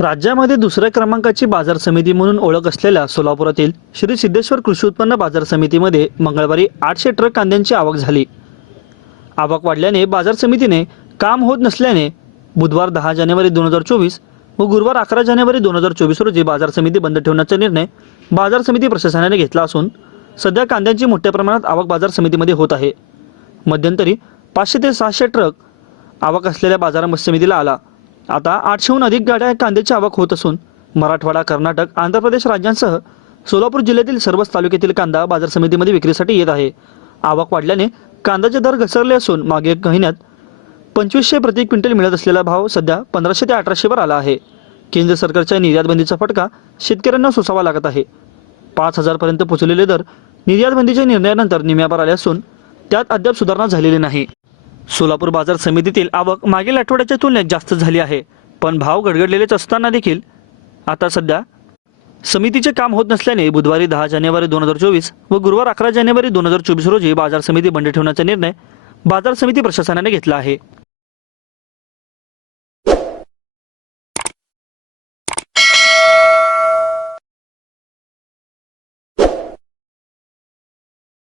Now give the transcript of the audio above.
राज्यामध्ये दुसऱ्या क्रमांकाची बाजार समिती म्हणून ओळख असलेल्या सोलापुरातील श्री सिद्धेश्वर कृषी उत्पन्न बाजार समितीमध्ये मंगळवारी आठशे ट्रक कांद्यांची आवक झाली. आवक वाढल्याने बाजार समितीने काम होत नसल्याने बुधवार दहा जानेवारी दोन हजार चोवीस व गुरुवार अकरा जानेवारी दोन हजार चोवीस रोजी बाजार समिती बंद ठेवण्याचा निर्णय बाजार समिती प्रशासनाने घेतला असून सध्या कांद्यांची मोठ्या प्रमाणात आवक बाजार समितीमध्ये होत आहे. मध्यंतरी पाचशे ते सहाशे ट्रक आवक असलेल्या बाजार समितीला आला. आता आठशेहून अधिक गाड्या कांद्याची आवक होत असून मराठवाडा कर्नाटक आंध्र प्रदेश राज्यांसह सोलापूर जिल्ह्यातील सर्वच तालुक्यातील कांदा बाजार समितीमध्ये विक्रीसाठी येत आहे. आवक वाढल्याने कांद्याचे दर घसरले असून मागे एक महिन्यात पंचवीसशे प्रति क्विंटल मिळत असलेला भाव सध्या पंधराशे ते अठराशेवर आला आहे. केंद्र सरकारच्या निर्यातबंदीचा फटका शेतकऱ्यांना सोसावा लागत आहे. पाच हजारपर्यंत पोहोचलेले दर निर्यातबंदीच्या निर्णयानंतर निम्यावर आले असून त्यात अद्याप सुधारणा झालेली नाही. सोलापूर बाजार समितीतील आवक मागील आठवड्याच्या तुलनेत जास्त झाली आहे पण भाव गडगडलेलेच असताना देखील. आता सध्या समितीचे काम होत नसल्याने बुधवारी दहा जानेवारी दोन हजार चोवीस व गुरुवार अकरा जानेवारी दोन हजार चोवीस रोजी बाजार समिती बंद ठेवण्याचा निर्णय बाजार समिती प्रशासनाने घेतला आहे.